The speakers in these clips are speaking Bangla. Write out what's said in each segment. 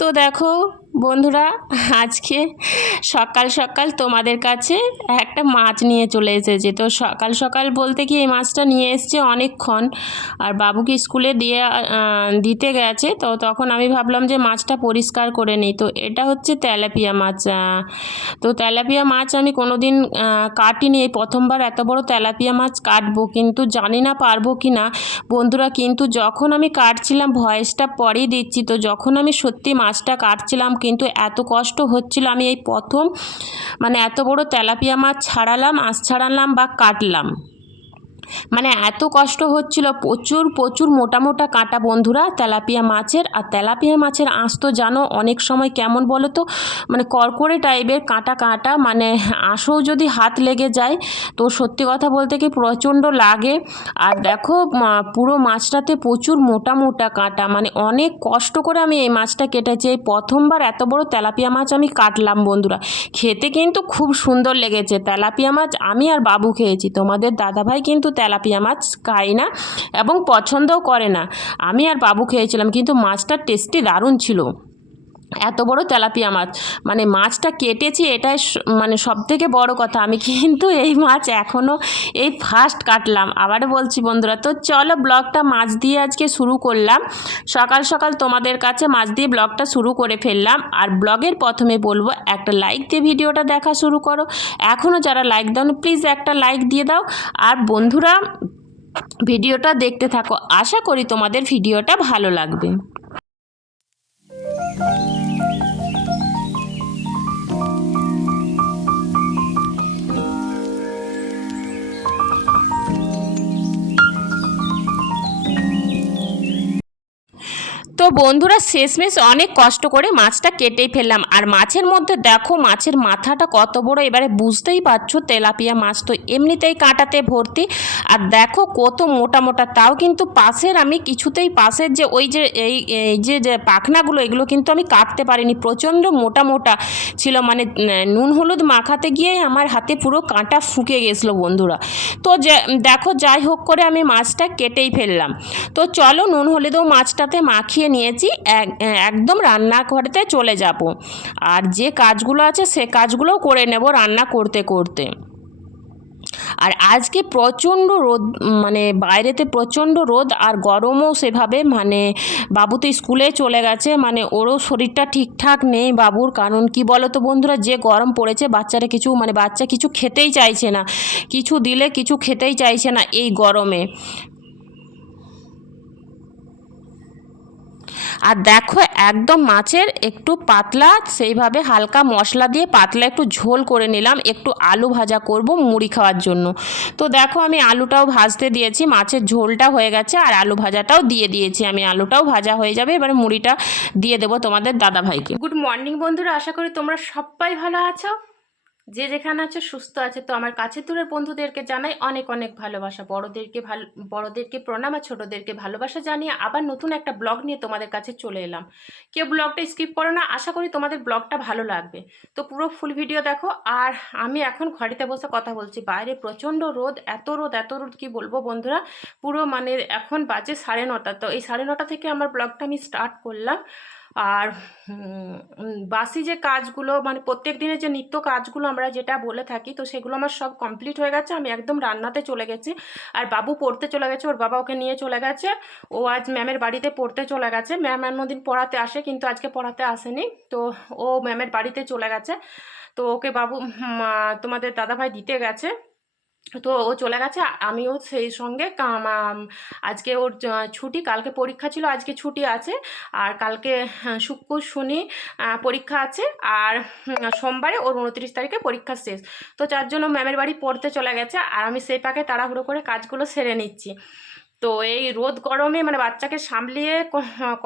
তো দেখো বন্ধুরা, আজকে সকাল সকাল তোমাদের কাছে একটা মাছ নিয়ে চলে এসেছে। তো সকাল সকাল বলতে কি এই মাছটা নিয়ে এসছে অনেকক্ষণ। আর বাবুকে স্কুলে দিয়ে দিতে গেছে, তো তখন আমি ভাবলাম যে মাছটা পরিষ্কার করে নিই। তো এটা হচ্ছে তেলাপিয়া মাছ তো তেলাপিয়া মাছ আমি কোনো দিন কাটিনি। এই প্রথমবার এত বড় তেলাপিয়া মাছ কাটবো, কিন্তু জানি না পারব কি না। বন্ধুরা, কিন্তু যখন আমি কাটছিলাম, ভয়েসটা পরেই দিচ্ছি। তো যখন আমি সত্যি মাছটা কাটছিলাম, কিন্তু এত কষ্ট হচ্ছিল, আমি এই প্রথম মানে এত বড় তেলাপিয়া মাছ ছাড়ালাম, আঁশ ছাড়ালাম বা কাটলাম। মানে এত কষ্ট হচ্ছিল, প্রচুর প্রচুর মোটা মোটা কাঁটা বন্ধুরা, তেলাপিয়া মাছের। আর তেলাপিয়া মাছের আঁশ তো জানো অনেক সময় কেমন বলো তো মানে কড়কড়ে টাইপের কাঁটা কাঁটা মানে আঁশও যদি হাত লেগে যায়, তো সত্যি কথা বলতে কি প্রচণ্ড লাগে। আর দেখো পুরো মাছটাতে প্রচুর মোটা মোটা কাঁটা মানে অনেক কষ্ট করে আমি এই মাছটা কেটেছি। এই প্রথমবার এত বড় তেলাপিয়া মাছ আমি কাটলাম বন্ধুরা। খেতে কিন্তু খুব সুন্দর লেগেছে। তেলাপিয়া মাছ আমি আর বাবু খেয়েছি, তোমাদের দাদাভাই কিন্তু তেলাপিয়া মাছ খাই না এবং পছন্দও করে না। আমি আর বাবু খেয়েছিলাম, কিন্তু মাছটার টেস্টি দারুণ ছিল। এত বড় তেলাপিয়া মাছ। মানে মাছটা কেটেছি, এটাই মানে সব থেকে বড় কথা। আমি কিন্তু এই মাছ এখনও এই ফার্স্ট কাটলাম। আবার বলছি বন্ধুরা, তো চলো ব্লগটা মাছ দিয়ে আজকে শুরু করলাম। সকাল সকাল তোমাদের কাছে মাছ দিয়ে ব্লগটা শুরু করে ফেললাম। আর ব্লগের প্রথমে বলব, একটা লাইক দিয়ে ভিডিওটা দেখা শুরু করো। এখনও যারা লাইক দাও প্লিজ একটা লাইক দিয়ে দাও। আর বন্ধুরা, ভিডিওটা দেখতে থাকো। আশা করি তোমাদের ভিডিওটা ভালো লাগবে। বন্ধুরা শেষমেশ অনেক কষ্ট করে মাছটা কেটেই ফেললাম। আর মাছের মধ্যে দেখো, মাছের মাথাটা কত বড়, এবারে বুঝতেই পারছ তেলাপিয়া মাছ। তো এমনিতেই কাঁটাতে ভর্তি। আর দেখো কত মোটা মোটা, তাও কিন্তু পাশের আমি কিছুতেই পাশের যে ওই যে এই যে যে পাখনাগুলো, এগুলো কিন্তু আমি কাটতে পারিনি। প্রচণ্ড মোটা মোটা ছিল মানে নুন হলুদ মাখাতে গিয়ে আমার হাতে পুরো কাঁটা ফুকে গেছিল বন্ধুরা। তো দেখো যাই হোক করে আমি মাছটা কেটেই ফেললাম। তো চলো নুন হলুদেও মাছটাতে মাখিয়ে নিয়েছি, এক- একদম রান্নাঘরেতে চলে যাব। আর যে কাজগুলো আছে সে কাজগুলোও করে নেব রান্না করতে করতে। আর আজকে প্রচণ্ড রোদ মানে বাইরেতে প্রচণ্ড রোদ আর গরমও সেভাবে মানে বাবু তো স্কুলে চলে গেছে মানে ওরও শরীরটা ঠিকঠাক নেই বাবুর। কারণ কি বলো তো বন্ধুরা, যে গরম পড়েছে, বাচ্চারা কিছু মানে বাচ্চা কিছু খেতেই চাইছে না। কিছু দিলে কিছু খেতেই চাইছে না এই গরমে। আর দেখো, একদম মাছের একটু পাতলা, সেইভাবে হালকা মশলা দিয়ে পাতলা একটু ঝোল করে নিলাম, একটু আলু ভাজা করব মুড়ি খাওয়ার জন্য। তো দেখো, আমি আলুটাও ভাজতে দিয়েছি, মাছের ঝোলটা হয়ে গেছে, আর আলু ভাজাটাও দিয়ে দিয়েছি। আমি আলুটাও ভাজা হয়ে যাবে, এবারে মুড়িটা দিয়ে দেবো তোমাদের দাদা ভাইকে গুড মর্নিং বন্ধুরা, আশা করি তোমরা সবাই ভালো আছো। যে যেখানে আছে, সুস্থ আছে। তো আমার কাছে দূরের বন্ধুদেরকে জানাই অনেক অনেক ভালোবাসা। বড়দেরকে ভালো, বড়দেরকে প্রণাম আর ছোটোদেরকে ভালোবাসা জানিয়ে আবার নতুন একটা ব্লগ নিয়ে তোমাদের কাছে চলে এলাম। কেউ ব্লগটা স্কিপ করো না, আশা করি তোমাদের ব্লগটা ভালো লাগবে। তো পুরো ফুল ভিডিও দেখো। আর আমি এখন ঘড়িতে বসে কথা বলছি। বাইরে প্রচণ্ড রোদ, এত রোদ এত রোদ, কি বলব বন্ধুরা? পুরো মানে এখন বাজে সাড়ে নটা। তো এই সাড়ে নটা থেকে আমার ব্লগটা আমি স্টার্ট করলাম। আর বাসি যে কাজগুলো মানে প্রত্যেক দিনের যে নিত্য কাজগুলো আমরা যেটা বলে থাকি, তো সেগুলো আমার সব কমপ্লিট হয়ে গেছে। আমি একদম রান্নাতে চলে গেছি। আর বাবু পড়তে চলে গেছে, ওর বাবা ওকে নিয়ে চলে গেছে। ও আজ ম্যামের বাড়িতে পড়তে চলে গেছে। ম্যাম অন্যদিন পড়াতে আসে, কিন্তু আজকে পড়াতে আসেনি। তো ও ম্যামের বাড়িতে চলে গেছে। তো ওকে বাবু তোমাদের দাদাভাই দিতে গেছে। তো ও চলে গেছে আমিও সেই সঙ্গে আজকে ওর ছুটি কালকে পরীক্ষা ছিল আজকে ছুটি আছে আর কালকে হ্যাঁ, শুক্র শনি পরীক্ষা আছে আর সোমবারে ওর উনত্রিশ তারিখে পরীক্ষা শেষ। তো যার জন্য ম্যামের বাড়ি পড়তে চলে গেছে আর আমি সেই পাকে তাড়াহুড়ো করে কাজগুলো সেরে নিচ্ছি। তো এই রোদ গরমে মানে বাচ্চাকে সামলিয়ে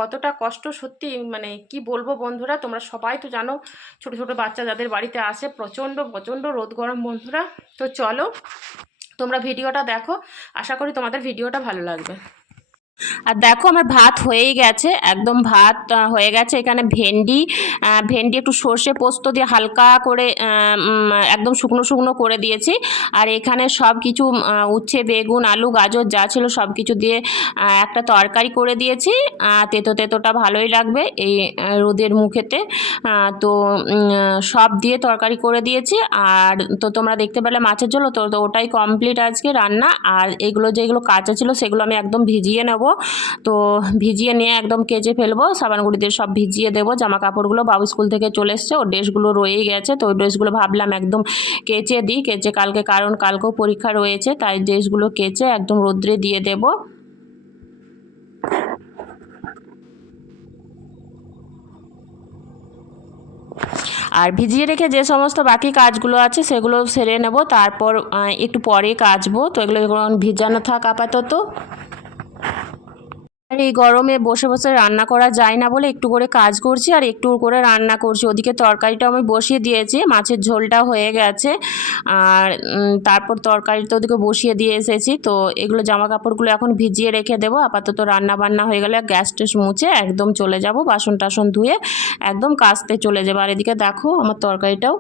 কতটা কষ্ট সত্যি মানে কি বলব বন্ধুরা? তোমরা সবাই তো জানো ছোট ছোট বাচ্চা যাদের বাড়িতে আসে প্রচণ্ড প্রচণ্ড রোদ গরম বন্ধুরা। তো চলো তোমরা ভিডিওটা দেখো। আশা করি তোমাদের ভিডিওটা ভালো লাগবে। আর দেখো আমার ভাত হয়েই গেছে, একদম ভাত হয়ে গেছে। এখানে ভেন্ডি ভেন্ডি একটু সর্ষে পোস্ত দিয়ে হালকা করে একদম শুকনো শুকনো করে দিয়েছি। আর এখানে সব কিছু উচ্ছে, বেগুন, আলু, গাজর যা ছিল সব কিছু দিয়ে একটা তরকারি করে দিয়েছি। তেতো তেতোটা ভালোই লাগবে এই রোদের মুখেতে। তো সব দিয়ে তরকারি করে দিয়েছি। আর তো তোমরা দেখতে পেলে মাছের তো তো ওটাই কমপ্লিট আজকে রান্না। আর এগুলো যেগুলো কাঁচা ছিল সেগুলো আমি একদম ভিজিয়ে নেব। তো ভিজিয়ে নিয়ে একদম কেচে ফেলব। সাবান গুঁড়ি দিয়ে সব ভিজিয়ে দেবো। জামা কাপড়গুলো বাবু স্কুল থেকে চলে এসছে। ওর ড্রেসগুলো রয়েই গেছে। তো ওই ড্রেসগুলো ভাবলাম একদম কেচে দিই। কেচে কালকে, কারণ কালকেও পরীক্ষা রয়েছে, তাই ড্রেসগুলো কেচে একদম রোদ্রে দিয়ে দেবো। আর ভিজিয়ে রেখে যে সমস্ত বাকি কাজগুলো আছে, সেগুলো সেরে নেব। তারপর একটু পরে কাচবো। তো এগুলো ভিজানো থাক আপাতত। আর এই গরমে বসে বসে রান্না করা যায় না বলে একটু করে কাজ করছি আর একটু করে রান্না করছি। ওদিকে তরকারিটা আমি বসিয়ে দিয়েছি, মাছের ঝোলটা হয়ে গেছে। আর তারপর তরকারিটা ওদিকে বসিয়ে দিয়ে এসেছি। তো এগুলো জামা কাপড়গুলো এখন ভিজিয়ে রেখে দেবো। আপাতত রান্না বান্না হয়ে গেলে গ্যাস টেস মুছে একদম চলে যাব, বাসন টাসন ধুয়ে একদম কাচতে চলে যাব। আর এদিকে দেখো আমার তরকারিটাও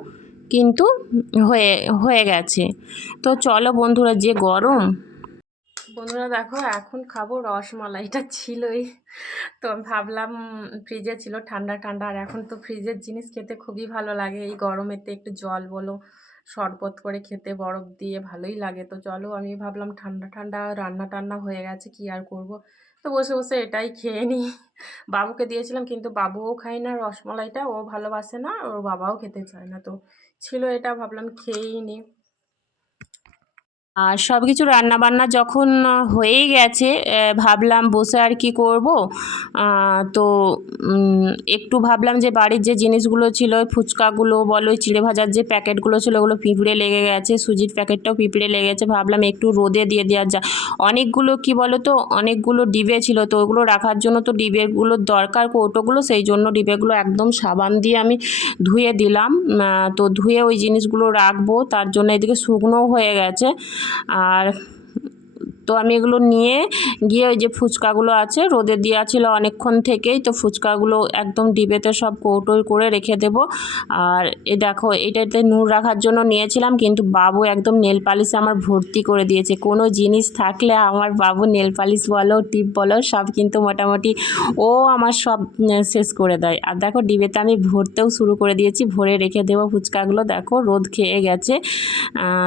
কিন্তু হয়ে হয়ে গেছে। তো চলো বন্ধুরা, যে গরম বন্ধুরা দেখো, এখন খাব রসমালাইটা ছিলই। তো ভাবলাম ফ্রিজে ছিল ঠান্ডা ঠান্ডা। আর এখন তো ফ্রিজের জিনিস খেতে খুবই ভালো লাগে। এই গরমেতে একটু জল বলো, শরবত করে খেতে, বরফ দিয়ে ভালোই লাগে। তো চলো, আমি ভাবলাম ঠান্ডা ঠান্ডা রান্না টান্না হয়ে গেছে, কি আর করব? তো বসে বসে এটাই খেয়ে নিই বাবুকে দিয়েছিলাম, কিন্তু বাবুও খায় না রসমালাইটা। ও ভালোবাসে না, ওর বাবাও খেতে চায় না। তো ছিল এটা, ভাবলাম খেয়েই নিই আর সব কিছু রান্নাবান্না যখন হয়েই গেছে ভাবলাম বসে আর কি করব। তো একটু ভাবলাম যে বাড়ির যে জিনিসগুলো ছিল ফুচকাগুলো বলো চিড়ে ভাজার যে প্যাকেটগুলো ছিল, ওগুলো পিঁপড়ে লেগে গেছে, সুজির প্যাকেটটাও পিঁপড়ে লেগে গেছে, ভাবলাম একটু রোদে দিয়ে দেওয়া যা অনেকগুলো কি বলো তো, অনেকগুলো ডিবে ছিল, তো ওগুলো রাখার জন্য তো ডিবেগুলোর দরকার, কৌটোগুলো, সেই জন্য ডিবেগুলো একদম সাবান দিয়ে আমি ধুয়ে দিলাম। তো ধুয়ে ওই জিনিসগুলো রাখব, তার জন্য এদিকে শুকনোও হয়ে গেছে। আর তো আমি এগুলো নিয়ে গিয়ে ওই যে ফুচকাগুলো আছে, রোদে দেওয়া ছিল অনেকক্ষণ থেকেই, তো ফুচকাগুলো একদম ডিবেতে সব কৌটোই করে রেখে দেবো। আর এ দেখো, এটাতে নূর রাখার জন্য নিয়েছিলাম, কিন্তু বাবু একদম নেল পালিশ আমার ভর্তি করে দিয়েছে। কোনো জিনিস থাকলে আমার বাবু নেল পালিশ বলো, টিপ বলো, সব কিন্তু মোটামুটি ও আমার সব শেষ করে দেয়। আর দেখো, ডিবেতে আমি ভরতেও শুরু করে দিয়েছি, ভরে রেখে দেবো ফুচকাগুলো। দেখো, রোদ খেয়ে গেছে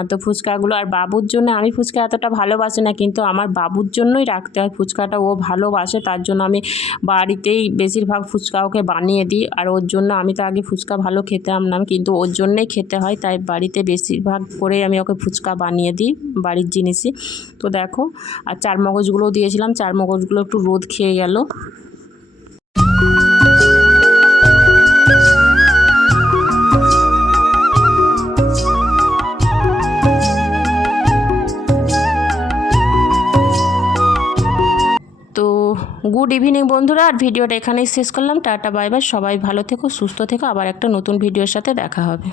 তো ফুচকাগুলো, আর বাবুর জন্য আমি ফুচকা এতটা ভালোবাসি না কিন্তু আমার বাবুর জন্যই রাখতে হয় ফুচকাটা। ও ভালোবাসে, তার জন্য আমি বাড়িতেই বেশিরভাগ ফুচকা ওকে বানিয়ে দিই। আর ওর জন্য আমি তো আগে ফুচকা ভালো খেতাম না, কিন্তু ওর জন্যই খেতে হয়, তাই বাড়িতে বেশিরভাগ করে আমি ওকে ফুচকা বানিয়ে দিই বাড়ির জিনিসই। তো দেখো, আর চার মগজগুলোও দিয়েছিলাম, চার মগজগুলো একটু রোদ খেয়ে গেল। গুড ইভিনিং বন্ধুরা, আর ভিডিওটা এখানেই শেষ করলাম। Tata, bye bye. সবাই ভালো থেকো, সুস্থ থেকো। আবার একটা নতুন ভিডিওর সাথে দেখা হবে।